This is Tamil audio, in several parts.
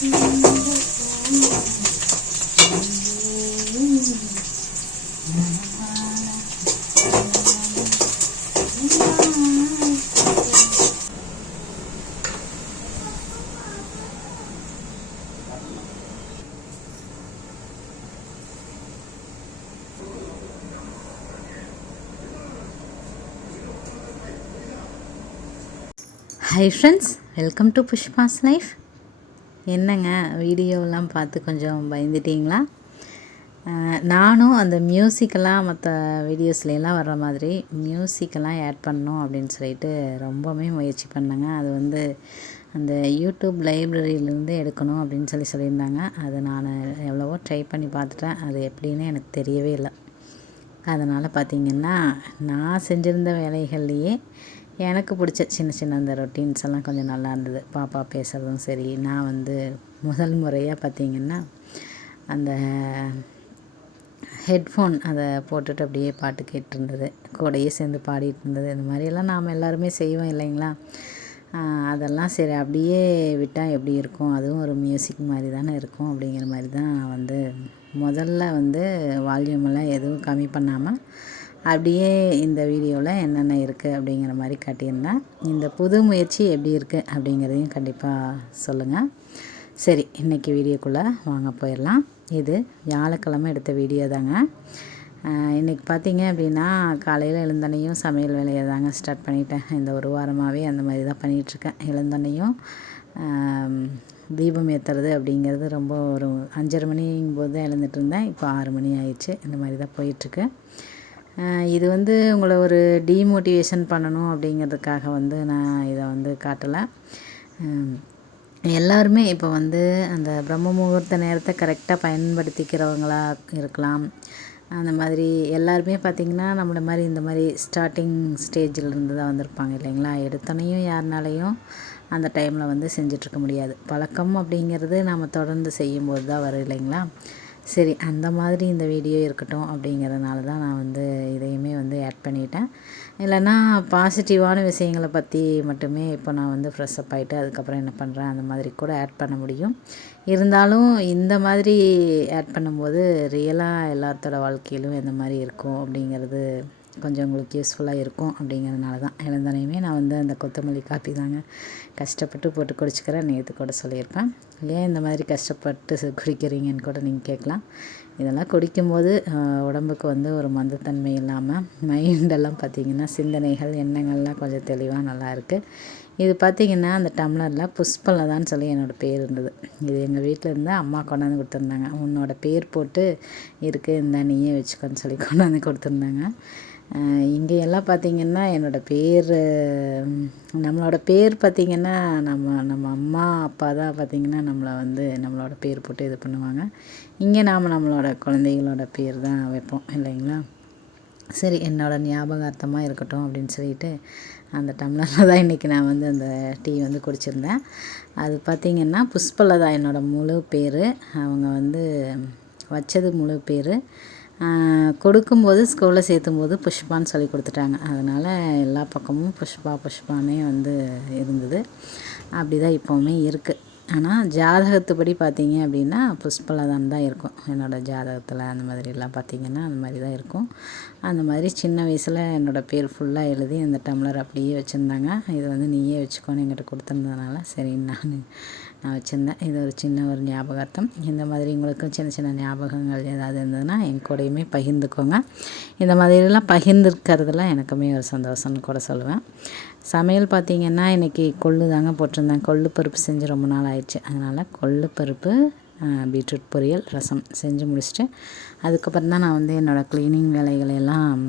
Hi friends, welcome to Pushpa's life. என்னங்க வீடியோவெல்லாம் பார்த்து கொஞ்சம் பயந்துட்டிங்களா? நானும் அந்த மியூசிக்கெல்லாம் மற்ற வீடியோஸ்லாம் வர்ற மாதிரி மியூசிக்கெல்லாம் ஆட் பண்ணணும் அப்படின்னு சொல்லிட்டு ரொம்பவுமே முயற்சி பண்ணேங்க. அது வந்து அந்த யூடியூப் லைப்ரரியிலேருந்து எடுக்கணும் அப்படின்னு சொல்லியிருந்தாங்க. அது நான் எவ்வளவோ ட்ரை பண்ணி பார்த்துட்டேன். அது எப்படின்னு எனக்கு தெரியவே இல்லை. அதனால் பார்த்திங்கன்னா, நான் செஞ்சுருந்த வேலைகள்லையே எனக்கு பிடிச்ச சின்ன சின்ன அந்த ரொட்டீன்ஸ் எல்லாம் கொஞ்சம் நல்லா இருந்தது. பாப்பா பேசுகிறதும் சரி, நான் வந்து முதல் முறையாக பார்த்திங்கன்னா அந்த ஹெட்ஃபோன் அதை போட்டுட்டு அப்படியே பாட்டு கேட்டிருந்தது, கூடயே சேர்ந்து பாடிட்டு இருந்தது. இந்த மாதிரியெல்லாம் நாம் எல்லாருமே செய்வோம் இல்லைங்களா? அதெல்லாம் சரி அப்படியே விட்டால் எப்படி இருக்கும், அதுவும் ஒரு மியூசிக் மாதிரி தானே இருக்கும் அப்படிங்கிற மாதிரி தான் வந்து முதல்ல வந்து வால்யூமெல்லாம் எதுவும் கம்மி பண்ணாமல் அப்படியே இந்த வீடியோவில் என்னென்ன இருக்குது அப்படிங்கிற மாதிரி காட்டியிருந்தேன். இந்த புது முயற்சி எப்படி இருக்குது அப்படிங்கிறதையும் கண்டிப்பாக சொல்லுங்கள். சரி, இன்றைக்கி வீடியோக்குள்ளே வாங்க போயிடலாம். இது வியாழக்கிழமை எடுத்த வீடியோ தாங்க. இன்றைக்கி பார்த்திங்க அப்படின்னா, காலையில் எழுந்தனையும் சமையல் வேலையை தாங்க ஸ்டார்ட் பண்ணிட்டேன். இந்த ஒரு வாரமாகவே அந்த மாதிரி தான் பண்ணிகிட்ருக்கேன். எழுந்தனையும் தீபம் ஏற்றுறது அப்படிங்கிறது ரொம்ப ஒரு 5:30 மணிங்கும்போது தான் எழுந்துட்டு இருந்தேன். இப்போ 6 மணி ஆயிடுச்சு. இந்த மாதிரி தான் போயிட்டுருக்கு. இது வந்து உங்களை ஒரு டீமோட்டிவேஷன் பண்ணணும் அப்படிங்கிறதுக்காக வந்து நான் இதை வந்து காட்டலை. எல்லாருமே இப்போ வந்து அந்த பிரம்ம முகூர்த்த நேரத்தை கரெக்டாக பயன்படுத்திக்கிறவங்களா இருக்கலாம். அந்த மாதிரி எல்லாருமே பார்த்திங்கன்னா நம்மளை மாதிரி இந்த மாதிரி ஸ்டார்டிங் ஸ்டேஜில் இருந்து தான் வந்திருப்பாங்க இல்லைங்களா? எடுத்தனையும் யாருனாலையும் அந்த டைமில் வந்து செஞ்சிட்ருக்க முடியாது. பழக்கம் அப்படிங்கிறது நம்ம தொடர்ந்து செய்யும்போது தான் வரும் இல்லைங்களா? சரி, அந்த மாதிரி இந்த வீடியோ இருக்கட்டும் அப்படிங்கிறதுனால தான் நான் வந்து இதையுமே வந்து ஆட் பண்ணிட்டேன். இல்லைன்னா பாசிட்டிவான விஷயங்களை பற்றி மட்டுமே இப்போ நான் வந்து ஃப்ரெஷ்அப் ஆகிட்டு அதுக்கப்புறம் என்ன பண்ணுறேன் அந்த மாதிரி கூட ஆட் பண்ண முடியும். இருந்தாலும் இந்த மாதிரி ஆட் பண்ணும்போது ரியலாக எல்லாத்தோட வாழ்க்கையிலும் எந்த மாதிரி இருக்கும் அப்படிங்கிறது கொஞ்சம் உங்களுக்கு யூஸ்ஃபுல்லாக இருக்கும் அப்படிங்கிறதுனால தான். எழுந்தனையுமே நான் வந்து அந்த கொத்தமல்லி காப்பி தாங்க கஷ்டப்பட்டு போட்டு குடிச்சிக்கிறேன். நேற்று கூட சொல்லியிருப்பேன். ஏன் இந்த மாதிரி கஷ்டப்பட்டு குடிக்கிறீங்கன்னு கூட நீங்கள் கேட்கலாம். இதெல்லாம் குடிக்கும்போது உடம்புக்கு வந்து ஒரு மந்தத்தன்மை இல்லாமல் மைண்டெல்லாம் பார்த்திங்கன்னா சிந்தனைகள் எண்ணங்கள்லாம் கொஞ்சம் தெளிவாக நல்லாயிருக்கு. இது பார்த்திங்கன்னா அந்த டம்ளரில் புஷ்பலதான்னு சொல்லி என்னோடய பேர் இருந்தது. இது எங்கள் வீட்டில் இருந்து அம்மா கொண்டாந்து கொடுத்துருந்தாங்க. உன்னோட பேர் போட்டு இருக்குது, இந்த நீயே வச்சுக்கோன்னு சொல்லி கொண்டாந்து கொடுத்துருந்தாங்க. இங்கே எல்லாம் பார்த்திங்கன்னா என்னோடய பேர், நம்மளோட பேர் பார்த்திங்கன்னா நம்ம அம்மா அப்பா தான் பார்த்திங்கன்னா நம்மளை வந்து நம்மளோட பேர் போட்டு இது பண்ணுவாங்க. இங்கே நாம் நம்மளோட குழந்தைகளோட பேர் தான் வைப்போம் இல்லைங்களா? சரி, என்னோடய ஞாபகார்த்தமாக இருக்கட்டும் அப்படின்னு சொல்லிட்டு அந்த டம்ளரில் தான் இன்றைக்கி நான் வந்து அந்த டீ வந்து குடிச்சிருந்தேன். அது பார்த்திங்கன்னா புஷ்பலதா என்னோடய முழு பேர். அவங்க வந்து வச்சது முழு பேர். கொடுக்கும்போது ஸ்கூலில் சேர்த்தும்போது புஷ்பான்னு சொல்லி கொடுத்துட்டாங்க. அதனால் எல்லா பக்கமும் புஷ்பானே வந்து இருந்தது. அப்படி தான் இப்போவுமே இருக்குது. ஆனால் ஜாதகத்துப்படி பார்த்திங்க அப்படின்னா புஷ்பலதான் தான் இருக்கும். என்னோடய ஜாதகத்தில் அந்த மாதிரிலாம் பார்த்திங்கன்னா அந்த மாதிரி தான் இருக்கும். அந்த மாதிரி சின்ன வயசில் என்னோடய பேர் ஃபுல்லாக எழுதி அந்த டம்ளர் அப்படியே வச்சுருந்தாங்க. இது வந்து நீயே வச்சுக்கோன்னு என்கிட்ட கொடுத்துருந்ததுனால சரி நான் வச்சுருந்தேன். இது ஒரு சின்ன ஒரு ஞாபகார்த்தம். இந்த மாதிரி உங்களுக்கும் சின்ன சின்ன ஞாபகங்கள் ஏதாவது இருந்ததுன்னா என் கூடயுமே பகிர்ந்துக்கோங்க. இந்த மாதிரிலாம் பகிர்ந்துருக்கிறதுலாம் எனக்குமே ஒரு சந்தோஷம்னு கூட சொல்லுவேன். சமையல் பார்த்திங்கன்னா இன்றைக்கி கொள்ளு தாங்க போட்டிருந்தேன். கொள்ளு பருப்பு செஞ்சு ரொம்ப நாள் ஆயிடுச்சு. அதனால் கொள்ளு பருப்பு, பீட்ரூட் பொரியல், ரசம் செஞ்சு முடிச்சுட்டு அதுக்கப்புறம் தான் நான் வந்து என்னோடய க்ளீனிங் வேலைகளையெல்லாம்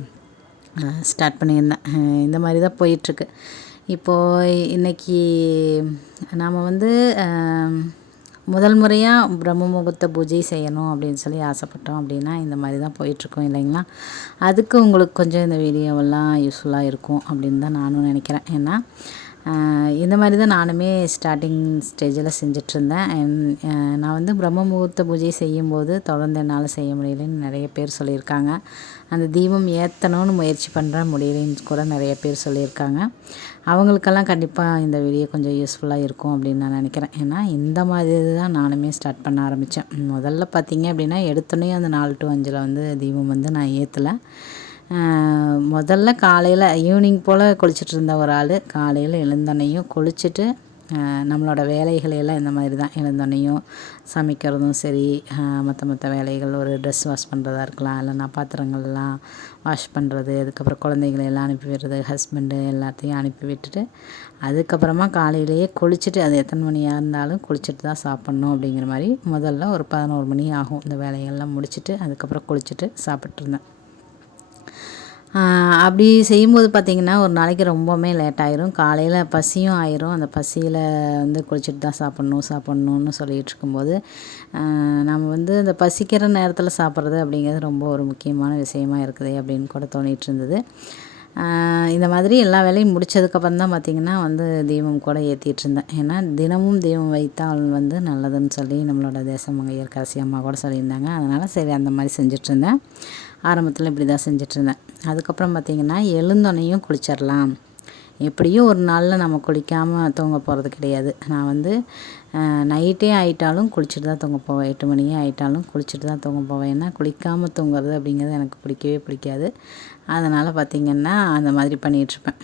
ஸ்டார்ட் பண்ணியிருந்தேன். இந்த மாதிரி தான் போயிட்டுருக்கு. இப்போது இன்றைக்கி நாம் வந்து முதல் முறையாக பிரம்ம முகூர்த்த பூஜை செய்யணும் அப்படின்னு சொல்லி ஆசைப்பட்டோம் அப்படின்னா இந்த மாதிரி தான் போயிட்டுருக்கோம் இல்லைங்களா? அதுக்கு உங்களுக்கு கொஞ்சம் இந்த வீடியோவெல்லாம் யூஸ்ஃபுல்லாக இருக்கும் அப்படின்னு தான் நானும் நினைக்கிறேன். ஏன்னா இந்த மாதிரி தான் நானுமே ஸ்டார்டிங் ஸ்டேஜில் செஞ்சிட்ருந்தேன். நான் வந்து பிரம்ம முகூர்த்த பூஜை செய்யும்போது தொடர்ந்து என்னால் செய்ய முடியலன்னு நிறைய பேர் சொல்லியிருக்காங்க. அந்த தீபம் ஏற்றணும்னு முயற்சி பண்ணுறேன், முடியலைன்னு கூட நிறைய பேர் சொல்லியிருக்காங்க. அவங்களுக்கெல்லாம் கண்டிப்பாக இந்த வீடியோ கொஞ்சம் யூஸ்ஃபுல்லாக இருக்கும் அப்படின்னு நான் நினைக்கிறேன். ஏன்னா இந்த மாதிரி தான் நானுமே ஸ்டார்ட் பண்ண ஆரம்பித்தேன். முதல்ல பார்த்திங்க அப்படின்னா எடுத்தோடனே அந்த 4 to 5 வந்து தீபம் வந்து நான் ஏற்றலை. முதல்ல காலையில் ஈவினிங் போல் குளிச்சுட்டு இருந்த ஒரு ஆள் காலையில் எழுந்தோன்னையும் குளிச்சுட்டு நம்மளோட வேலைகளையெல்லாம் இந்த மாதிரி தான் எழுந்தோன்னையும் சமைக்கிறதும் சரி, மற்ற வேலைகள் ஒரு ட்ரெஸ் வாஷ் பண்ணுறதா இருக்கலாம், இல்லைனா பாத்திரங்கள்லாம் வாஷ் பண்ணுறது, அதுக்கப்புறம் குழந்தைகளை எல்லாம் அனுப்பி விடுறது, ஹஸ்பண்டு எல்லாத்தையும் அனுப்பி விட்டுட்டு அதுக்கப்புறமா காலையிலேயே குளிச்சுட்டு அது எத்தனை மணியாக இருந்தாலும் குளிச்சுட்டு தான் சாப்பிட்ணும் அப்படிங்கிற மாதிரி முதல்ல ஒரு 11 மணி ஆகும் இந்த வேலைகள்லாம் முடிச்சுட்டு அதுக்கப்புறம் குளிச்சுட்டு சாப்பிட்ருந்தேன். அப்படி செய்யும்போது பார்த்திங்கன்னா ஒரு நாளைக்கு ரொம்பவுமே லேட் ஆயிரும். காலையில் பசியும் ஆயிரும். அந்த பசியில் வந்து குளிச்சுட்டு தான் சாப்பிட்ணுன்னு சொல்லிகிட்டு இருக்கும்போது நம்ம வந்து அந்த பசிக்கிற நேரத்தில் சாப்பிட்றது அப்படிங்கிறது ரொம்ப ஒரு முக்கியமான விஷயமா இருக்குது அப்படின்னு கூட தோணிகிட்டு இருந்தது. இந்த மாதிரி எல்லா வேலையும் முடித்ததுக்கப்புறம் தான் பார்த்திங்கன்னா வந்து தீபம் கூட ஏற்றிட்டு இருந்தேன். ஏன்னா தினமும் தீபம் வைத்தால் வந்து நல்லதுன்னு சொல்லி நம்மளோட தேசமங்கையர் கரசி அம்மா கூட சொல்லியிருந்தாங்க. அதனால் சரி அந்த மாதிரி செஞ்சிட்ருந்தேன். ஆரம்பத்தில் இப்படி தான் செஞ்சிட்ருந்தேன். அதுக்கப்புறம் பார்த்திங்கன்னா எழுந்தோன்னையும் குளிச்சிடலாம். எப்படியும் ஒரு நாளில் நம்ம குளிக்காமல் தூங்க போகிறது கிடையாது. நான் வந்து நைட்டே ஆகிட்டாலும் குளிச்சுட்டு தான் தூங்க போவேன். 8 மணியே ஆகிட்டாலும் குளிச்சுட்டு தான் தூங்க போவேன். ஏன்னா குளிக்காமல் தூங்குறது அப்படிங்கிறது எனக்கு பிடிக்கவே பிடிக்காது. அதனால் பார்த்திங்கன்னா அந்த மாதிரி பண்ணிகிட்ருப்பேன்.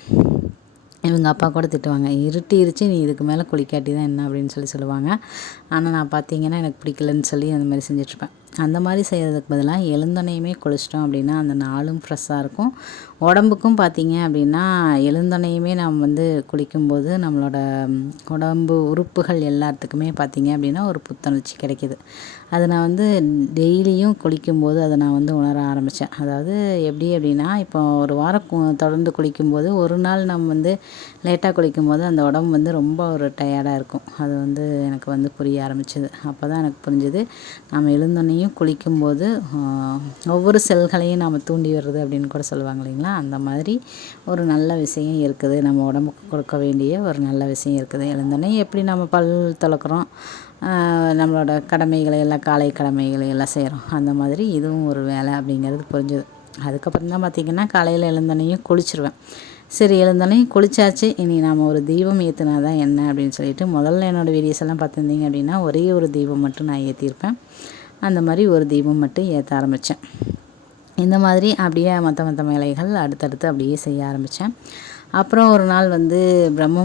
இவங்க அப்பா கூட திட்டுவாங்க, இருட்டிருச்சு நீ இதுக்கு மேலே குளிக்காட்டி தான் என்ன அப்படின்னு சொல்லுவாங்க. ஆனால் நான் பார்த்திங்கன்னா எனக்கு பிடிக்கலன்னு சொல்லி அந்த மாதிரி செஞ்சிட்ருப்பேன். அந்த மாதிரி செய்கிறதுக்கு பதிலாக எழுந்தோனையுமே குளிச்சிட்டோம் அப்படின்னா அந்த நாளும் ஃப்ரெஷ்ஷாக இருக்கும். உடம்புக்கும் பார்த்திங்க அப்படின்னா எழுந்தோனையுமே நம்ம வந்து குளிக்கும்போது நம்மளோட உடம்பு உறுப்புகள் எல்லாத்துக்குமே பார்த்திங்க அப்படின்னா ஒரு புத்துணர்ச்சி கிடைக்கிது. அதை நான் வந்து டெய்லியும் குளிக்கும்போது அதை நான் வந்து உணர ஆரம்பித்தேன். அதாவது எப்படி அப்படின்னா இப்போ ஒரு வாரம் தொடர்ந்து குளிக்கும்போது ஒரு நாள் நம்ம வந்து லேட்டாக குளிக்கும்போது அந்த உடம்பு வந்து ரொம்ப ஒரு டயர்டாக இருக்கும். அது வந்து எனக்கு வந்து புரிய ஆரம்பிச்சது. அப்போ தான் எனக்கு புரிஞ்சுது நம்ம எழுந்தோன்னையும் குளிக்கும்போது ஒவ்வொரு செல்களையும் நம்ம தூண்டி விடுறது அப்படின்னு கூட சொல்லுவாங்க இல்லைங்களா, அந்த மாதிரி ஒரு நல்ல விஷயம் இருக்குது. நம்ம உடம்புக்கு கொடுக்க வேண்டிய ஒரு நல்ல விஷயம் இருக்குது. எழுந்தோடனே எப்படி நம்ம பல் துலக்குறோம், நம்மளோட கடமைகளை எல்லாம் காலை கடமைகளை எல்லாம் செய்கிறோம், அந்த மாதிரி இதுவும் ஒரு வேலை அப்படிங்கிறது புரிஞ்சுது. அதுக்கப்புறம் தான் பார்த்திங்கன்னா காலையில் எழுந்தோன்னையும் குளிச்சிருவேன். சரி எழுந்தோடனே குளிச்சாச்சு, இனி நாம் ஒரு தீபம் ஏற்றினா தான் என்ன அப்படின்னு சொல்லிட்டு முதல்ல என்னோடய வீடியோஸ் எல்லாம் பார்த்துருந்தீங்க அப்படின்னா ஒரே ஒரு தீபம் மட்டும் நான் ஏற்றிருப்பேன். அந்த மாதிரி ஒரு தீபம் மட்டும் ஏற்ற ஆரம்பித்தேன். இந்த மாதிரி அப்படியே மற்ற வேலைகள் அடுத்தடுத்து அப்படியே செய்ய ஆரம்பித்தேன். அப்புறம் ஒரு நாள் வந்து பிரம்ம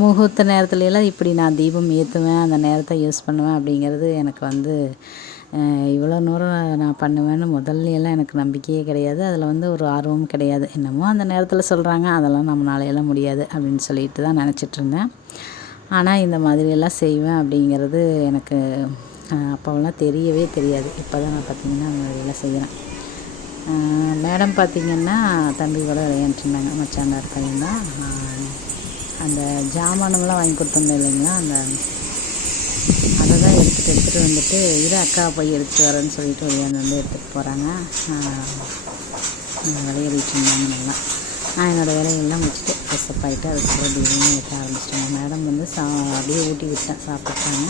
முகூர்த்த நேரத்துலலாம் இப்படி நான் தீபம் ஏற்றுவேன், அந்த நேரத்தை யூஸ் பண்ணுவேன் அப்படிங்கிறது எனக்கு வந்து இவ்வளோ தூரம் நான் பண்ணுவேன்னு முதல்லையெல்லாம் எனக்கு நம்பிக்கையே கிடையாது. அதில் வந்து ஒரு ஆர்வமும் கிடையாது. என்னமோ அந்த நேரத்தில் சொல்கிறாங்க, அதெல்லாம் நம்மளாலையெல்லாம் முடியாது அப்படின்னு சொல்லிட்டு தான் நினச்சிட்ருந்தேன். ஆனால் இந்த மாதிரியெல்லாம் செய்வேன் அப்படிங்கிறது எனக்கு அப்போவெல்லாம் தெரியவே தெரியாது. இப்போ தான் நான் பார்த்திங்கன்னா அந்த மாதிரியெல்லாம் செய்கிறேன். மேடம் பார்த்திங்கன்னா தம்பி கூட விளையாண்டுருந்தாங்க, மச்சாண்டார் பையன் தான். அந்த ஜாமானமெல்லாம் வாங்கி கொடுத்துருந்தேன் இல்லைங்களா, அதை தான் எடுத்துகிட்டு வந்துட்டு இரு அக்கா போய் எடுத்துகிட்டு வரேன்னு சொல்லிட்டு வெளியாண்டு வந்து எடுத்துகிட்டு போகிறாங்க. விளையாடிட்டு இருந்தாங்க நல்லா. நான் என்னோடய வேலையெல்லாம் முடிச்சுட்டு ஃப்ரெஷ்அப் ஆகிட்டு அதுக்கப்புறம் தீபமும் ஏற்ற ஆரம்பிச்சிட்டாங்க. மேடம் வந்து அப்படியே ஊட்டி விட்டேன், சாப்பிட்டாங்க.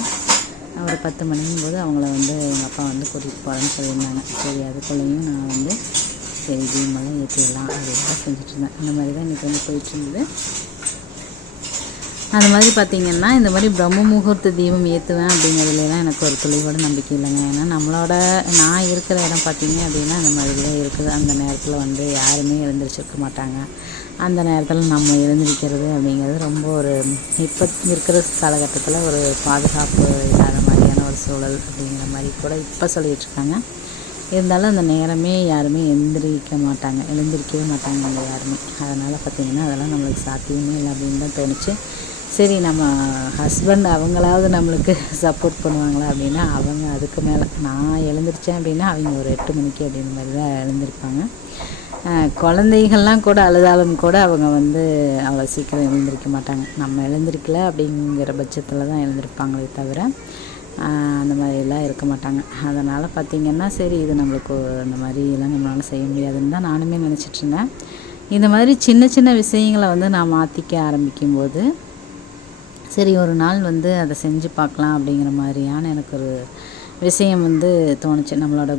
ஒரு 10 மணிங்கும்போது அவங்கள வந்து எங்கள் அப்பா வந்து கூட்டிகிட்டு போகிறேன்னு சொல்லியிருந்தாங்க. சரி அதுக்குள்ளேயும் நான் வந்து சரி தீபமெல்லாம் ஏற்றிடலாம் அப்படின்னு தான் செஞ்சுட்ருந்தேன். அந்த மாதிரி தான் இன்றைக்கி வந்து போயிட்டுருந்தது. அது மாதிரி பார்த்திங்கன்னா இந்த மாதிரி பிரம்ம முகூர்த்த தீபம் ஏற்றுவேன் அப்படிங்கிறதுலாம் எனக்கு ஒரு துளியோட நம்பிக்கை இல்லைங்க. ஏன்னா நான் இருக்கிற இடம் பார்த்திங்க அப்படின்னா அந்த மாதிரி தான் இருக்குது. அந்த நேரத்தில் வந்து யாருமே எழுந்திரிச்சிருக்க மாட்டாங்க. அந்த நேரத்தில் நம்ம எழுந்திரிக்கிறது அப்படிங்கிறது ரொம்ப ஒரு இப்போ இருக்கிற காலகட்டத்தில் ஒரு பாதுகாப்பு இல்லாத மாதிரியான ஒரு சூழல் அப்படிங்கிற மாதிரி கூட இப்போ சொல்லிகிட்ருக்காங்க. இருந்தாலும் அந்த நேரமே யாருமே எழுந்திரிக்கவே மாட்டாங்க அங்கே யாருமே. அதனால் பார்த்திங்கன்னா அதெல்லாம் நம்மளுக்கு சாத்தியமே இல்லை அப்படின்னு தான் தோணுச்சு. சரி நம்ம ஹஸ்பண்ட் அவங்களாவது நம்மளுக்கு சப்போர்ட் பண்ணுவாங்களா அப்படின்னா அவங்க அதுக்கு மேலே. நான் எழுந்திரிச்சேன் அப்படின்னா அவங்க ஒரு 8 மணிக்கு அப்படின்ற மாதிரி தான் எழுந்திருப்பாங்க. குழந்தைகள்லாம் கூட அழுதாலும் கூட அவங்க வந்து அவ்வளோ சீக்கிரம் எழுந்திரிக்க மாட்டாங்க. நம்ம எழுந்திரிக்கல அப்படிங்கிற பட்சத்தில் தான் எழுந்திருப்பாங்களே தவிர அந்த மாதிரிலாம் இருக்க மாட்டாங்க. அதனால் பார்த்திங்கன்னா சரி இது நம்மளுக்கு இந்த மாதிரிலாம் நம்மளால் செய்ய முடியாதுன்னு தான் நானுமே நினச்சிட்ருந்தேன். இந்த மாதிரி சின்ன சின்ன விஷயங்களை வந்து நான் மாற்றிக்க ஆரம்பிக்கும்போது சரி ஒரு நாள் வந்து அதை செஞ்சு பார்க்கலாம் அப்படிங்கிற மாதிரியான எனக்கு ஒரு விஷயம் வந்து தோணுச்சு. நம்மளோட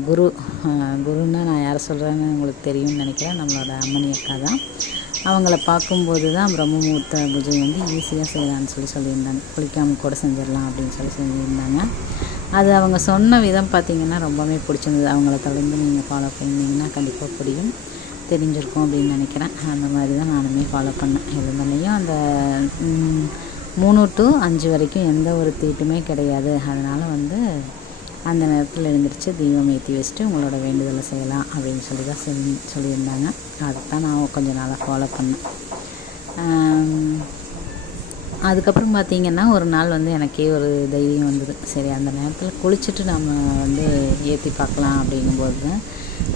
குருன்னா நான் யாரை சொல்கிறேன்னு உங்களுக்கு தெரியும்னு நினைக்கிறேன். நம்மளோட அம்மணி அக்கா தான். அவங்கள பார்க்கும்போது தான் பிரம்ம முகூர்த்த பூஜை வந்து ஈஸியாக செய்யலான்னு சொல்லியிருந்தாங்க. குளிக்காமல் கூட செஞ்சிடலாம் அப்படின்னு சொல்லியிருந்தாங்க. அது அவங்க சொன்ன விதம் பார்த்திங்கன்னா ரொம்பவே பிடிச்சிருந்தது. அவங்கள தொடர்ந்து நீங்கள் ஃபாலோ பண்ணிங்கன்னா கண்டிப்பாக புரியும், தெரிஞ்சிருக்கும் அப்படின்னு நினைக்கிறேன். அந்த மாதிரி தான் நானுமே ஃபாலோ பண்ணேன். எழுந்தனையும் அந்த 3 to 5 வரைக்கும் எந்த ஒரு தீட்டுமே கிடையாது. அதனால் வந்து அந்த நேரத்தில் எழுந்திரிச்சு தீபம் ஏற்றி வச்சுட்டு உங்களோட வேண்டுதலை செய்யலாம் அப்படின்னு சொல்லி தான் சொல்லியிருந்தாங்க. அதுதான் நான் கொஞ்சம் நாளாக ஃபாலோ பண்ணேன். அதுக்கப்புறம் பார்த்திங்கன்னா ஒரு நாள் வந்து எனக்கே ஒரு தைரியம் வந்தது. சரி அந்த நேரத்தில் குளிச்சுட்டு நம்ம வந்து ஏற்றி பார்க்கலாம் அப்படிங்கும்போது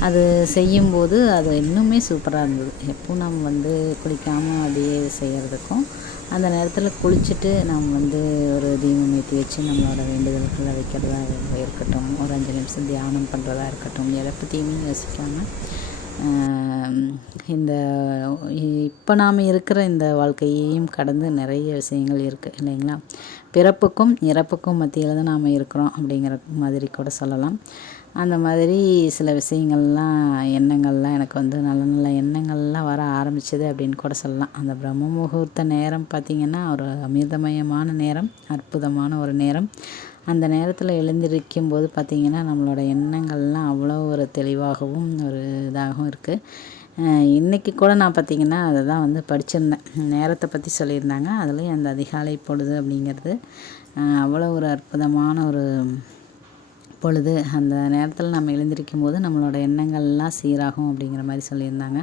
அது செய்யும்போது அது இன்னுமே சூப்பராக இருந்தது. எப்பவும் நம்ம வந்து குளிக்காமல் அப்படியே செய்கிறதுக்கும் அந்த நேரத்தில் குளிச்சுட்டு நம்ம வந்து ஒரு தீபம் ஏற்றி வச்சு நம்மளோட வேண்டுதல்களை வைக்கிறதா இருக்கட்டும், ஒரு 5 நிமிஷம் தியானம் பண்ணுறதா இருக்கட்டும், எதை பற்றியுமே யோசிக்காமல் இந்த இப்போ நாம் இருக்கிற இந்த வாழ்க்கையையும் கடந்து நிறைய விஷயங்கள் இருக்குது இல்லைங்களா? பிறப்புக்கும் இறப்புக்கும் மத்தியில் தான் நாம் இருக்கிறோம் அப்படிங்கிற மாதிரி கூட சொல்லலாம். அந்த மாதிரி சில விஷயங்கள்லாம் எண்ணங்கள்லாம் எனக்கு வந்து நல்ல நல்ல எண்ணங்கள்லாம் வர ஆரம்பிச்சது அப்படின்னு கூட சொல்லலாம். அந்த பிரம்ம முகூர்த்த நேரம் பார்த்திங்கன்னா ஒரு அமிர்தமயமான நேரம், அற்புதமான ஒரு நேரம். அந்த நேரத்தில் எழுந்திருக்கும் போது பார்த்திங்கன்னா நம்மளோட எண்ணங்கள்லாம் அவ்வளோ ஒரு தெளிவாகவும் ஒரு இதாகவும் இருக்குது. இன்றைக்கி கூட நான் பார்த்திங்கன்னா அதை தான் வந்து படிச்சிருந்தேன். நேரத்தை பற்றி சொல்லியிருந்தாங்க. அதுலேயும் அந்த அதிகாலை பொழுது அப்படிங்கிறது அவ்வளோ ஒரு அற்புதமான ஒரு பொழுது. அந்த நேரத்தில் நம்ம எழுந்திருக்கும் போது நம்மளோட எண்ணங்கள்லாம் சீராகும் அப்படிங்கிற மாதிரி சொல்லியிருந்தாங்க.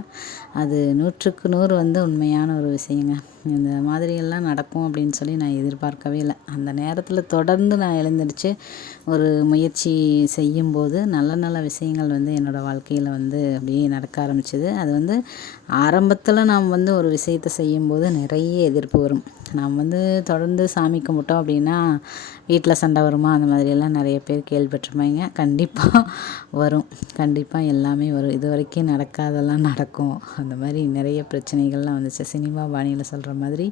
அது 100க்கு 100 வந்து உண்மையான ஒரு விஷயங்க. இந்த மாதிரியெல்லாம் நடக்கும் அப்படின்னு சொல்லி நான் எதிர்பார்க்கவே இல்லை. அந்த நேரத்தில் தொடர்ந்து நான் எழுந்திரிச்சு ஒரு முயற்சி செய்யும்போது நல்ல நல்ல விஷயங்கள் வந்து என்னோடய வாழ்க்கையில் வந்து அப்படியே நடக்க ஆரம்பிச்சிது. அது வந்து ஆரம்பத்தில் நாம் வந்து ஒரு விஷயத்தை செய்யும்போது நிறைய எதிர்ப்பு வரும். நாம் வந்து தொடர்ந்து சாமி கும்பிட்டோம் அப்படின்னா வீட்டில் சண்டை வருமா அந்த மாதிரியெல்லாம் நிறைய பேர் கேள்விப்பட்டிருப்பாங்க. கண்டிப்பாக வரும், கண்டிப்பாக எல்லாமே வரும். இது வரைக்கும் நடக்காதெல்லாம் நடக்கும். அந்த மாதிரி நிறைய பிரச்சனைகள்லாம் வந்துச்சு. சினிமா பாணியில் சொல்கிற மாதிரி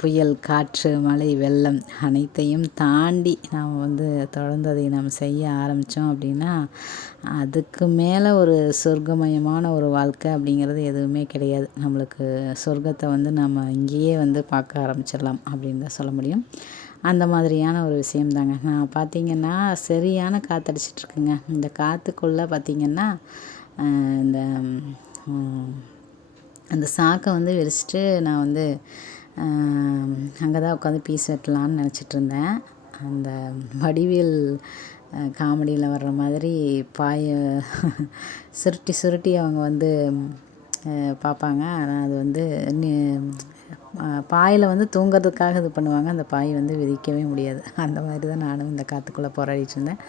புயல், காற்று, மழை, வெள்ளம் அனைத்தையும் தாண்டி நாம் வந்து தொடர்ந்து அதை நாம் செய்ய ஆரம்பித்தோம் அப்படின்னா அதுக்கு மேலே ஒரு சொர்க்கமயமான ஒரு வாழ்க்கை அப்படிங்கிறது எதுவுமே கிடையாது. நம்மளுக்கு சொர்க்கத்தை வந்து நம்ம இங்கேயே வந்து பார்க்க ஆரம்பிச்சிடலாம் அப்படின்னு தான் சொல்ல முடியும். அந்த மாதிரியான ஒரு விஷயம்தாங்க. நான் பார்த்திங்கன்னா சரியான காற்றடிச்சிட்ருக்குங்க. இந்த காற்றுக்குள்ளே பார்த்திங்கன்னா இந்த அந்த சாக்கை வந்து விரிச்சிட்டு நான் வந்து அங்கே தான் உட்காந்து பீஸ் வெட்டலான்னு நினச்சிட்ருந்தேன். அந்த வடிவேல் காமெடியில் வர்ற மாதிரி பாயை சுருட்டி சுருட்டி அவங்க வந்து பார்ப்பாங்க. ஆனால் அது வந்து பாயில் வந்து தூங்குறதுக்காக இது பண்ணுவாங்க. அந்த பாய் வந்து விரிக்கவே முடியாது. அந்த மாதிரி தான் நானும் இந்த காற்றுக்குள்ளே போராடிட்டு இருந்தேன்.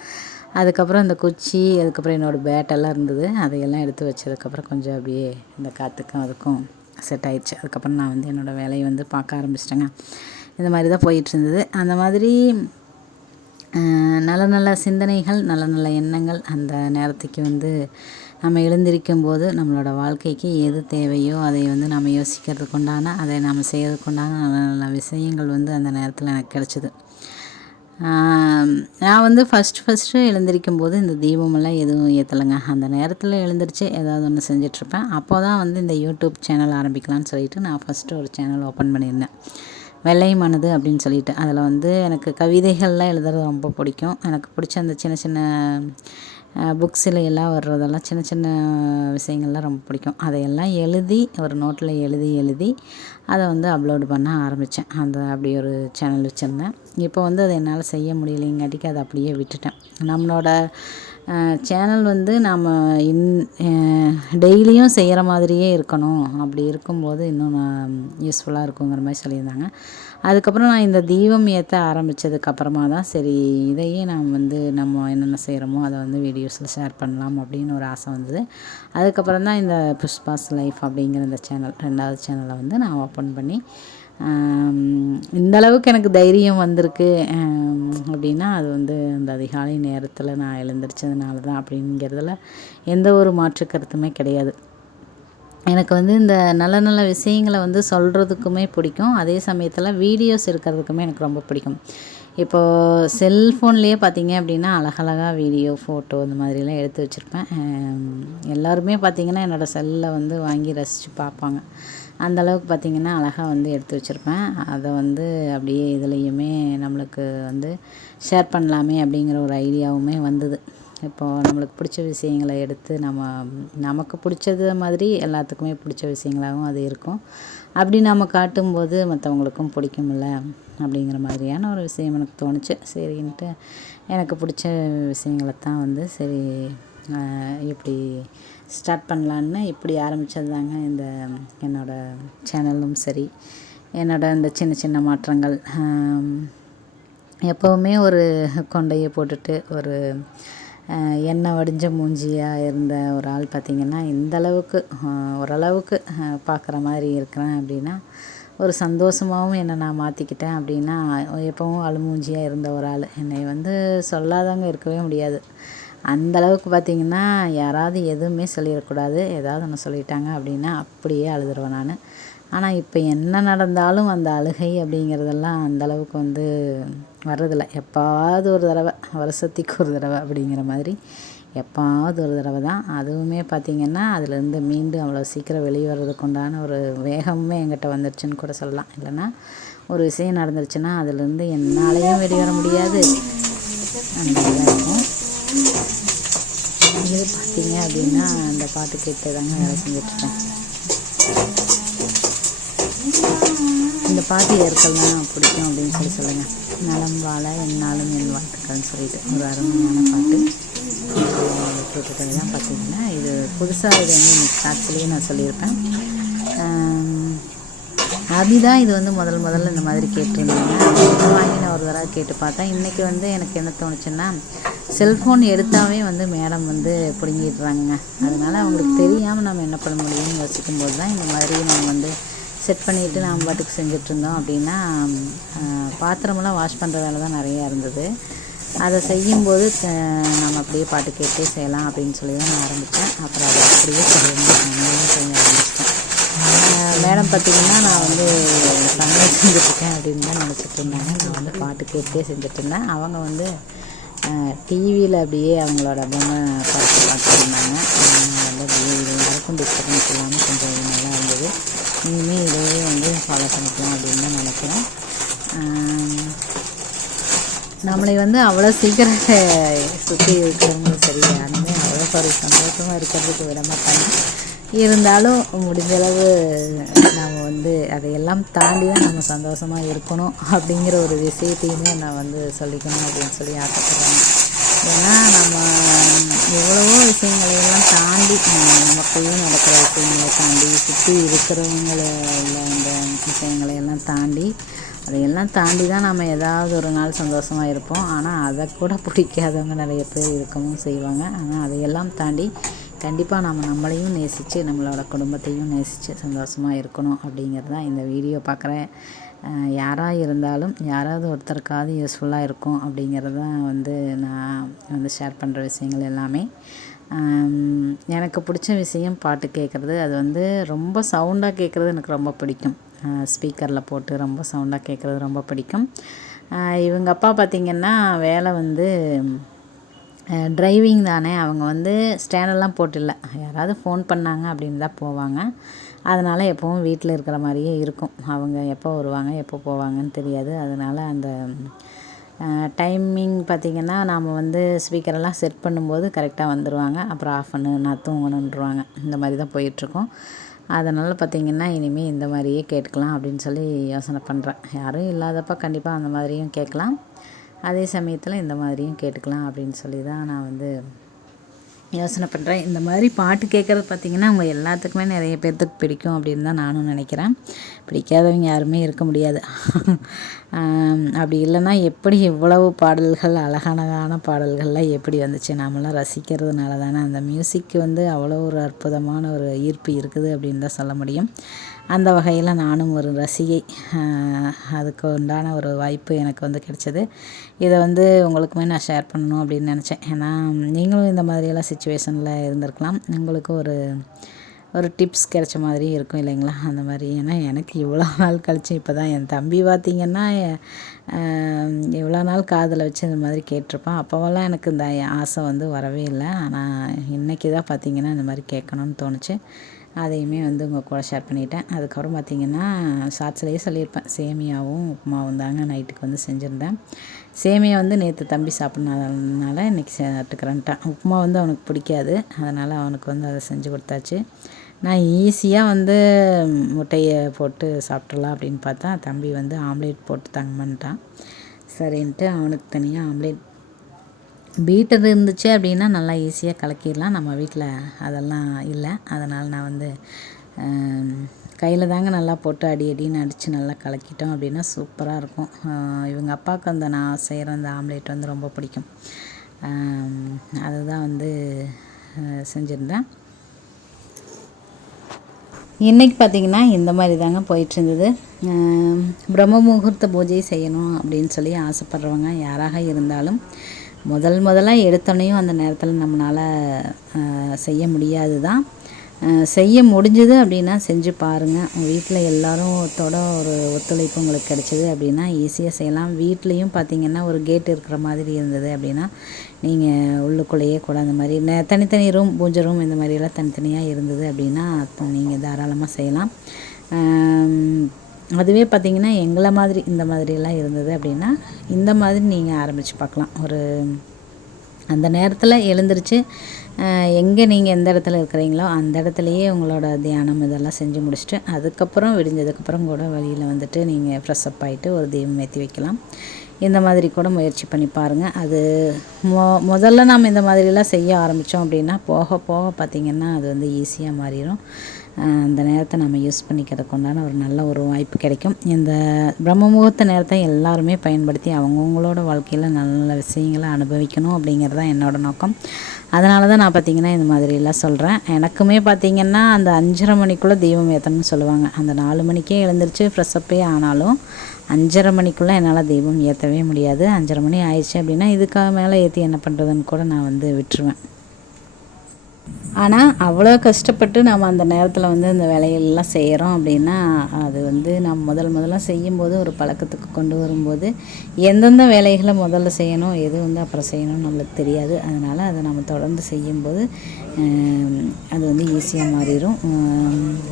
அதுக்கப்புறம் இந்த குச்சி, அதுக்கப்புறம் என்னோடய பேட்டெல்லாம் இருந்தது. அதையெல்லாம் எடுத்து வச்சதுக்கப்புறம் கொஞ்சம் அப்படியே இந்த காற்றுக்கும் அதுக்கும் செட் ஆயிடுச்சு. அதுக்கப்புறம் நான் வந்து என்னோடய வேலையை வந்து பார்க்க ஆரம்பிச்சிட்டேங்க. இந்த மாதிரி தான் போயிட்டுருந்தது. அந்த மாதிரி நல்ல நல்ல சிந்தனைகள், நல்ல நல்ல எண்ணங்கள் அந்த நேரத்துக்கு வந்து நம்ம எழுந்திருக்கும் போது நம்மளோட வாழ்க்கைக்கு எது தேவையோ அதை வந்து நம்ம யோசிக்கிறதுக்கு உண்டான, அதை நம்ம செய்கிறதுக்கு உண்டான நல்ல நல்ல விஷயங்கள் வந்து அந்த நேரத்தில் எனக்கு கிடச்சிது. நான் வந்து ஃபஸ்ட்டு எழுந்திரிக்கும் போது இந்த தீபமெல்லாம் எதுவும் ஏற்றலைங்க. அந்த நேரத்தில் எழுந்திரிச்சு ஏதாவது ஒன்று செஞ்சிட்ருப்பேன். அப்போ தான் வந்து இந்த யூடியூப் சேனல் ஆரம்பிக்கலான்னு சொல்லிட்டு நான் ஃபஸ்ட்டு ஒரு சேனல் ஓப்பன் பண்ணியிருந்தேன். வெள்ளை மனது அப்படின்னு சொல்லிட்டு. அதில் வந்து எனக்கு கவிதைகள்லாம் எழுதுறது ரொம்ப பிடிக்கும். எனக்கு பிடிச்ச அந்த சின்ன சின்ன புக்ஸில் எல்லாம் வர்றதெல்லாம் சின்ன சின்ன விஷயங்கள்லாம் ரொம்ப பிடிக்கும். அதையெல்லாம் எழுதி ஒரு நோட்டில் எழுதி அதை வந்து அப்லோடு பண்ண ஆரம்பித்தேன். அப்படி ஒரு சேனல் வச்சுருந்தேன். இப்போ வந்து அதை என்னால் செய்ய முடியலைங்காட்டிக்கு அதை அப்படியே விட்டுட்டேன். நம்மளோட சேனல் வந்து நம்ம டெய்லியும் செய்கிற மாதிரியே இருக்கணும். அப்படி இருக்கும்போது இன்னும் யூஸ்ஃபுல்லாக இருக்குங்கிற மாதிரி சொல்லியிருந்தாங்க. அதுக்கப்புறம் நான் இந்த தீபம் ஏற்ற ஆரம்பித்ததுக்கப்புறமா தான் சரி இதையே நான் வந்து நம்ம என்னென்ன செய்கிறோமோ அதை வந்து வீடியோஸில் ஷேர் பண்ணலாம் அப்படின்னு ஒரு ஆசை வந்தது. அதுக்கப்புறம் தான் இந்த புஷ்பாஸ் லைஃப் அப்படிங்கிற இந்த சேனல் 2வது சேனலை வந்து நான் ஓப்பன் பண்ணி இந்தளவுக்கு எனக்கு தைரியம் வந்திருக்கு அப்படின்னா அது வந்து அந்த அதிகாலை நேரத்தில் நான் எழுந்திரிச்சதுனால தான் அப்படிங்கிறதுல எந்த ஒரு மாற்று கருத்துமே கிடையாது. எனக்கு வந்து இந்த நல்ல நல்ல விஷயங்கள வந்து சொல்கிறதுக்குமே பிடிக்கும். அதே சமயத்தில் வீடியோஸ் எடுக்கிறதுக்குமே எனக்கு ரொம்ப பிடிக்கும். இப்போது செல்ஃபோன்லேயே பார்த்தீங்க அப்படின்னா அழகழகா வீடியோ, ஃபோட்டோ இந்த மாதிரிலாம் எடுத்து வச்சுருப்பேன். எல்லாருமே பார்த்திங்கன்னா என்னோடய செல்லில் வந்து வாங்கி ரசித்து பார்ப்பாங்க. அந்தளவுக்கு பார்த்திங்கன்னா அழகாக வந்து எடுத்து வச்சுருப்பேன். அதை வந்து அப்படியே இதுலேயுமே நம்மளுக்கு வந்து ஷேர் பண்ணலாமே அப்படிங்கிற ஒரு ஐடியாவுமே வந்தது. இப்போது நம்மளுக்கு பிடிச்ச விஷயங்களை எடுத்து நமக்கு பிடிச்சது மாதிரி எல்லாத்துக்குமே பிடிச்ச விஷயங்களாகவும் அது இருக்கும். அப்படி நம்ம காட்டும்போது மற்றவங்களுக்கும் பிடிக்கும்ல அப்படிங்கிற மாதிரியான ஒரு விஷயம் எனக்கு தோணுச்சு. சரின்ட்டு எனக்கு பிடிச்ச விஷயங்களை தான் வந்து சரி இப்படி ஸ்டார்ட் பண்ணலான்னு இப்படி ஆரம்பித்தது தாங்க இந்த என்னோடய சேனலும் சரி, என்னோடய இந்த சின்ன சின்ன மாற்றங்கள். எப்போவுமே ஒரு கொண்டையை போட்டுட்டு ஒரு எண்ணெய் வடிஞ்ச மூஞ்சியாக இருந்த ஒரு ஆள் பார்த்திங்கன்னா இந்தளவுக்கு ஓரளவுக்கு பார்க்குற மாதிரி இருக்கிறேன் அப்படின்னா ஒரு சந்தோஷமாகவும் என்னை நான் மாற்றிக்கிட்டேன். அப்படின்னா எப்போவும் அழுமூஞ்சியாக இருந்த ஒரு ஆள் என்னை வந்து சொல்லாதவங்க இருக்கவே முடியாது. அந்தளவுக்கு பார்த்திங்கன்னா யாராவது எதுவுமே சொல்லிடக்கூடாது. ஏதாவது ஒன்று சொல்லிட்டாங்க அப்படின்னா அப்படியே அழுதுருவேன் நான். ஆனால் இப்போ என்ன நடந்தாலும் அந்த அழுகை அப்படிங்கிறதெல்லாம் அந்தளவுக்கு வந்து வர்றதில்ல. எப்பாவது ஒரு தடவை, வருஷத்துக்கு ஒரு தடவை அப்படிங்கிற மாதிரி எப்பாவது ஒரு தடவை தான். அதுவுமே பார்த்திங்கன்னா அதுலேருந்து மீண்டும் அவ்வளோ சீக்கிரம் வெளியே வர்றதுக்கு உண்டான ஒரு வேகமுமே என்கிட்ட வந்துடுச்சுன்னு கூட சொல்லலாம். இல்லைன்னா ஒரு விஷயம் நடந்துருச்சுன்னா அதுலேருந்து என்னாலேயும் வெளியே வர முடியாது. அந்த மாதிரி தான் இருக்கும். இது பார்த்திங்க அப்படின்னா அந்த பாட்டு கேட்டு தாங்க வேலை செஞ்சிட்ருக்கேன். இந்த பாட்டு யாருக்கெல்லாம் பிடிக்கும் அப்படின்னு சொல்லுங்கள். நலம் வாழ எந்நாளும் என் வாழ்த்துக்கள்னு சொல்லிட்டு ஒரு அருமையான பாட்டு கேட்டுட்டு தான் பார்த்திங்கன்னா இது புதுசாக இது வந்து இன்னைக்கு ஷார்ட்ஸ்லேயே நான் சொல்லியிருப்பேன். அபிதான் இது வந்து முதல்ல இந்த மாதிரி கேட்டிருந்தாங்க. வாங்கி நான் ஒரு தடவை கேட்டு பார்த்தேன். இன்றைக்கி வந்து எனக்கு என்ன தோணுச்சுன்னா செல்ஃபோன் எடுத்தாவே வந்து மேடம் வந்து பிடுங்கிடுறாங்க. அதனால் அவங்களுக்கு தெரியாமல் நம்ம என்ன பண்ண முடியும்னு யோசிக்கும்போது தான் இந்த மாதிரி நம்ம வந்து செட் பண்ணிவிட்டு நாம் பாட்டுக்கு செஞ்சிட்ருந்தோம். அப்படின்னா பாத்திரமெல்லாம் வாஷ் பண்ணுற வேலை தான் நிறையா இருந்தது. அதை செய்யும்போது நம்ம அப்படியே பாட்டு கேட்டே செய்யலாம் அப்படின்னு சொல்லி தான் நான் ஆரம்பித்தேன். அப்புறம் அதை அப்படியே செய்ய ஆரம்பிச்சிட்டேன். மேடம் பார்த்திங்கன்னா நான் வந்து சமையல் செஞ்சுட்ருக்கேன் அப்படின்னு தான் நினச்சிட்டு இருந்தாங்க. நான் வந்து பாட்டு கேட்டே செஞ்சுட்ருந்தேன். அவங்க வந்து டிவியில் அப்படியே அவங்களோட பொம்மை பார்த்துருந்தாங்க. வந்து யாருக்கும் டிஸ்டர்பன்ஸ் இல்லாமல் கொஞ்சம் நல்லா இருந்தது. இனிமேல் இதையே வந்து ஃபாலோ பண்ணிக்கலாம் அப்படின்னு தான் நினைக்கிறேன். நம்மளை வந்து அவ்வளோ சீக்கிரம் சுற்றி இருக்கிறவங்களும் சரி யாருமே அவ்வளோ ஒரு சந்தோஷமாக இருக்கிறதுக்கு விட மாட்டாங்க. இருந்தாலும் முடிஞ்சளவு நம்ம வந்து அதையெல்லாம் தாண்டி தான் நம்ம சந்தோஷமாக இருக்கணும் அப்படிங்கிற ஒரு விஷயத்தையுமே நான் வந்து சொல்லிக்கணும் அப்படின்னு சொல்லி ஆசைப்படுறேன். ஏன்னா நம்ம எவ்வளவோ விஷயங்களையெல்லாம் தாண்டி நமக்குள்ளேயும் நடக்கிற விஷயங்களை தாண்டி சுற்றி இருக்கிறவங்கள உள்ள அந்த விஷயங்களையெல்லாம் தாண்டி அதையெல்லாம் தாண்டி தான் நம்ம ஏதாவது ஒரு நாள் சந்தோஷமாக இருப்போம். ஆனால் அதை கூட பிடிக்காதவங்க நிறைய பேர் இருக்கவும் செய்வாங்க. ஆனால் அதையெல்லாம் தாண்டி கண்டிப்பாக நம்மளையும் நேசித்து நம்மளோட குடும்பத்தையும் நேசித்து சந்தோஷமாக இருக்கணும் அப்படிங்கிறது தான் இந்த வீடியோ பார்க்குறேன். யாராக இருந்தாலும் யாராவது ஒருத்தருக்காவது யூஸ்ஃபுல்லாக இருக்கும் அப்படிங்கிறது தான் வந்து நான் வந்து ஷேர் பண்ணுற விஷயங்கள் எல்லாமே. எனக்கு பிடிச்ச விஷயம் பாட்டு கேட்குறது. அது வந்து ரொம்ப சவுண்டாக கேட்குறது எனக்கு ரொம்ப பிடிக்கும். ஸ்பீக்கரில் போட்டு ரொம்ப சவுண்டாக கேட்குறது ரொம்ப பிடிக்கும். இவங்க அப்பா பார்த்திங்கன்னா வேலை வந்து டிரைவிங் தானே. அவங்க வந்து ஸ்டாண்டெல்லாம் போட்டில்ல. யாராவது ஃபோன் பண்ணாங்க அப்படின்னு தான் போவாங்க. அதனால் எப்போவும் வீட்டில் இருக்கிற மாதிரியே இருக்கும். அவங்க எப்போ வருவாங்க எப்போ போவாங்கன்னு தெரியாது. அதனால் அந்த டைமிங் பார்த்திங்கன்னா நாம் வந்து ஸ்பீக்கரெல்லாம் செட் பண்ணும்போது கரெக்டாக வந்துடுவாங்க. அப்புறம் ஆஃப் பண்ணு நான் தூங்கணுன்றுவாங்க. இந்த மாதிரி தான் போயிட்டுருக்கோம். அதனால் பார்த்திங்கன்னா இனிமேல் இந்த மாதிரியே கேட்டுக்கலாம் அப்படின்னு சொல்லி யோசனை பண்ணுறேன். யாரும் இல்லாதப்போ கண்டிப்பாக அந்த மாதிரியும் கேட்கலாம். அதே சமயத்தில் இந்த மாதிரியும் கேட்டுக்கலாம் அப்படின்னு சொல்லி தான் நான் வந்து யோசனை பண்ணுறேன். இந்த மாதிரி பாட்டு கேட்குறது பார்த்திங்கன்னா அவங்க எல்லாத்துக்குமே நிறைய பேர்த்துக்கு பிடிக்கும் அப்படின்னு தான் நானும் நினைக்கிறேன். பிடிக்காதவங்க யாருமே இருக்க முடியாது. அப்படி இல்லைன்னா எப்படி இவ்வளவு பாடல்கள் அழகான பாடல்கள்லாம் எப்படி வந்துச்சு? நாமெல்லாம் ரசிக்கிறதுனால தானே. அந்த மியூசிக் வந்து அவ்வளோ ஒரு அற்புதமான ஒரு ஈர்ப்பு இருக்குது அப்படின்னு தான் சொல்ல முடியும். அந்த வகையில் நானும் ஒரு ரசிகை. அதுக்கு உண்டான ஒரு வாய்ப்பு எனக்கு வந்து கிடைச்சது. இதை வந்து உங்களுக்குமே நான் ஷேர் பண்ணணும் அப்படின்னு நினச்சேன். ஏன்னா நீங்களும் இந்த மாதிரியெல்லாம் சுச்சுவேஷனில் இருந்திருக்கலாம். உங்களுக்கு ஒரு ஒரு டிப்ஸ் கிடைச்ச மாதிரி இருக்கும் இல்லைங்களா? அந்த மாதிரி. ஏன்னா எனக்கு இவ்வளோ நாள் கழிச்சு இப்போ தான் என் தம்பி பார்த்திங்கன்னா இவ்வளோ நாள் காதில் வச்சு இந்த மாதிரி கேட்டிருப்பான். அப்போவெல்லாம் எனக்கு இந்த ஆசை வந்து வரவே இல்லை. ஆனால் இன்றைக்கி தான் பார்த்திங்கன்னா இந்த மாதிரி கேட்கணுன்னு தோணுச்சு. அதையுமே வந்து உங்கள் கூட ஷேர் பண்ணிட்டேன். அதுக்கப்புறம் பார்த்திங்கன்னா ஷார்ட்ஸ்லேயே சொல்லியிருப்பேன், சேமியாவும் உப்புமாவும் தாங்க நைட்டுக்கு வந்து செஞ்சுருந்தேன். சேமியா வந்து நேற்று தம்பி சாப்பிட்றதுனால இன்றைக்கி சாப்பிட்டுக்கிறேன்ட்டான். உப்புமா வந்து அவனுக்கு பிடிக்காது, அதனால் அவனுக்கு வந்து அதை செஞ்சு கொடுத்தாச்சு. நான் ஈஸியாக வந்து முட்டையை போட்டு சாப்பிட்றலாம் அப்படின்னு பார்த்தா, தம்பி வந்து ஆம்லேட் போட்டு தாங்கம்மான்ட்டான். சரின்ட்டு அவனுக்கு தனியாக ஆம்லேட் பீட்டர் இருந்துச்சு அப்படின்னா நல்லா ஈஸியாக கலக்கிடலாம். நம்ம வீட்டில் அதெல்லாம் இல்லை. அதனால் நான் வந்து கையில் தாங்க நல்லா போட்டு அடி அடின்னு அடித்து நல்லா கலக்கிட்டோம் அப்படின்னா சூப்பராக இருக்கும். இவங்க அப்பாவுக்கு அந்த நான் செய்கிற அந்த ஆம்லேட் வந்து ரொம்ப பிடிக்கும். அதுதான் வந்து செஞ்சுருந்தேன். இன்றைக்கி பார்த்திங்கன்னா இந்த மாதிரி தாங்க போயிட்டுருந்தது. பிரம்ம முகூர்த்த பூஜை செய்யணும் அப்படின்னு சொல்லி ஆசைப்பட்றவங்க யாராக இருந்தாலும் முதலாக எடுத்தோடனையும் அந்த நேரத்தில் நம்மளால் செய்ய முடியாது தான். செய்ய முடிஞ்சுது அப்படின்னா செஞ்சு பாருங்கள். வீட்டில் எல்லாரோட ஒரு ஒத்துழைப்பு உங்களுக்கு கிடச்சிது அப்படின்னா ஈஸியாக செய்யலாம். வீட்லேயும் பார்த்திங்கன்னா ஒரு கேட் இருக்கிற மாதிரி இருந்தது அப்படின்னா நீங்கள் உள்ளுக்குள்ளேயே கூட அந்த மாதிரி தனித்தனி ரூம், பூஜை ரூம் இந்த மாதிரியெல்லாம் தனித்தனியாக இருந்தது அப்படின்னா நீங்கள் தாராளமாக செய்யலாம். அதுவே பார்த்திங்கன்னா எங்களை மாதிரி இந்த மாதிரியெல்லாம் இருந்தது அப்படின்னா இந்த மாதிரி நீங்கள் ஆரம்பித்து பார்க்கலாம். ஒரு அந்த நேரத்தில் எழுந்திரிச்சு எங்கே நீங்கள் எந்த இடத்துல இருக்கிறீங்களோ அந்த இடத்துலையே உங்களோட தியானம் இதெல்லாம் செஞ்சு முடிச்சுட்டு அதுக்கப்புறம் விடிஞ்சதுக்கப்புறம் கூட வழியில் வந்துட்டு நீங்கள் ஃப்ரெஷ்அப் ஆகிட்டு ஒரு தீபம் ஏற்றி வைக்கலாம். இந்த மாதிரி கூட முயற்சி பண்ணி பாருங்கள். அது முதல்ல நாம் இந்த மாதிரிலாம் செய்ய ஆரம்பித்தோம் அப்படின்னா போக போக பார்த்திங்கன்னா அது வந்து ஈஸியாக மாறிடும். அந்த நேரத்தை நம்ம யூஸ் பண்ணிக்கிறதுக்கு உண்டான ஒரு நல்ல ஒரு வாய்ப்பு கிடைக்கும். இந்த பிரம்ம முகூர்த்த நேரத்தை எல்லாருமே பயன்படுத்தி அவங்கவுங்களோட வாழ்க்கையில் நல்ல விஷயங்களை அனுபவிக்கணும் அப்படிங்கிறது தான் என்னோடய நோக்கம். அதனால தான் நான் பார்த்திங்கன்னா இந்த மாதிரிலாம் சொல்கிறேன். எனக்குமே பார்த்திங்கன்னா அந்த 5:30 மணிக்குள்ளே தீபம் ஏற்றணும்னு சொல்லுவாங்க. அந்த 4 மணிக்கே எழுந்திரிச்சு ஃப்ரெஷ்அப்பே ஆனாலும் 5:30 மணிக்குள்ளே என்னால் தீபம் ஏற்றவே முடியாது. 5:30 மணி ஆயிடுச்சு அப்படின்னா இதுக்காக மேலே ஏற்றி என்ன பண்ணுறதுன்னு கூட நான் வந்து விட்டுருவேன். ஆனால் அவ்வளோ கஷ்டப்பட்டு நம்ம அந்த நேரத்தில் வந்து அந்த வேலையெல்லாம் செய்கிறோம் அப்படின்னா அது வந்து நம்ம முதல்ல செய்யும்போது ஒரு பழக்கத்துக்கு கொண்டு வரும்போது எந்தெந்த வேலைகளை முதல்ல செய்யணும், எது வந்து அப்புறம் செய்யணும்னு நம்மளுக்கு தெரியாது. அதனால் அதை நம்ம தொடர்ந்து செய்யும்போது அது வந்து ஈஸியாக மாறிடும்.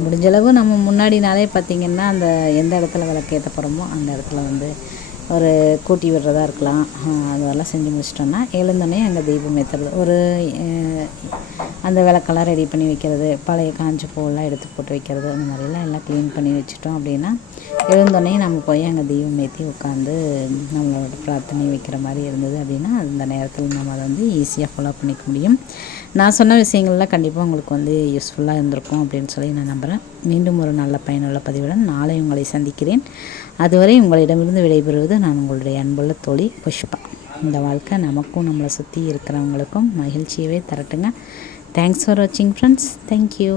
முடிஞ்சளவு நம்ம முன்னாடி நாளே பார்த்திங்கன்னா அந்த எந்த இடத்துல விளக்கேற்ற போகிறோமோ அந்த இடத்துல வந்து ஒரு கூட்டி விடுறதா இருக்கலாம். அதெல்லாம் செஞ்சு முடிச்சிட்டோன்னா எழுந்தோடனே அங்கே தீபம் ஏற்றுறது, ஒரு அந்த விளக்கெல்லாம் ரெடி பண்ணி வைக்கிறது, பழைய காஞ்ச பூவெல்லாம் எடுத்து போட்டு வைக்கிறது, அந்த மாதிரிலாம் எல்லாம் க்ளீன் பண்ணி வச்சுட்டோம் அப்படின்னா எழுந்தோடனே நம்ம போய் அங்கே தீபம் ஏற்றி உட்காந்து நம்மளோட பிரார்த்தனை வைக்கிற மாதிரி இருந்தது அப்படின்னா அந்த நேரத்தில் நம்ம அதை வந்து ஈஸியாக ஃபாலோ பண்ணிக்க முடியும். நான் சொன்ன விஷயங்கள்லாம் கண்டிப்பாக உங்களுக்கு வந்து யூஸ்ஃபுல்லாக இருந்திருக்கும் அப்படின்னு சொல்லி நான் நம்புகிறேன். மீண்டும் ஒரு நல்ல பயனுள்ள பதிவுடன் நாளை உங்களை சந்திக்கிறேன். அதுவரை உங்களிடமிருந்து விடைபெறுவது நான் உங்களுடைய அன்புள்ள தோழி புஷ்பா. இந்த வாழ்க்கை நமக்கும் நம்மளை சுற்றி இருக்கிறவங்களுக்கும் மகிழ்ச்சியவே தரட்டுங்க. தேங்க்ஸ் ஃபார் வாட்சிங் ஃப்ரெண்ட்ஸ். தேங்க்யூ.